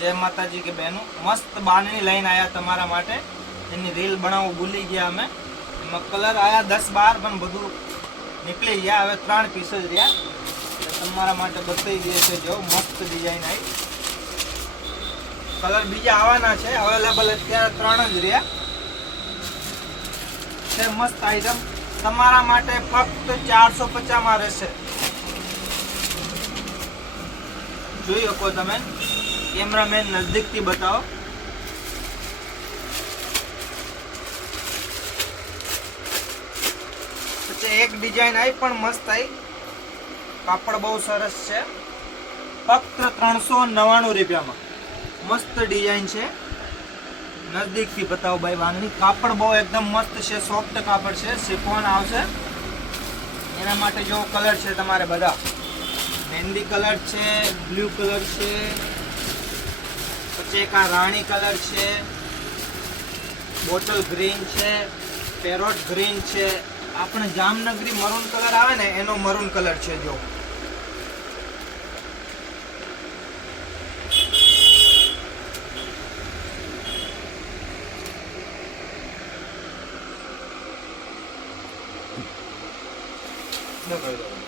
जय माताजी के बहनों मस्त बांधनी लाइन आया तमारा माटे एनी रील बनावू भूली गया अमे एमां कलर आया 10-12 पण बधुं निकली गया हवे 3 पीस ज रह्या तमारा माटे बताई दे छे जो मस्त डिजाइन आई कलर बीजा आवाना छे अवेलेबल अत्यारे 3 ज रह्या छे मस्त आइटम तमारा माटे फक्त 450 में रहेशे જોઈ શકો તમે કેમેરામેન નજદીકથી બતાવો પછી એક ડિઝાઇન આવી પણ મસ્ત આવી કાપડ બહુ સરસ છે ફક્ત 399 રૂપિયામાં મસ્ત ડિઝાઇન છે નજદીકથી બતાવો ભાઈ વાંગની કાપડ બહુ એકદમ મસ્ત છે સોફ્ટ કાપડ છે સિફોન આવશે એના માટે જો કલર છે તમારે બધા मेहंदी कलर है ब्लू कलर है पछी का राणी कलर है बोटल ग्रीन है पेरोट ग्रीन है अपने जामनगरी मरून कलर आवे ने एनो मरून कलर है जो न कर दो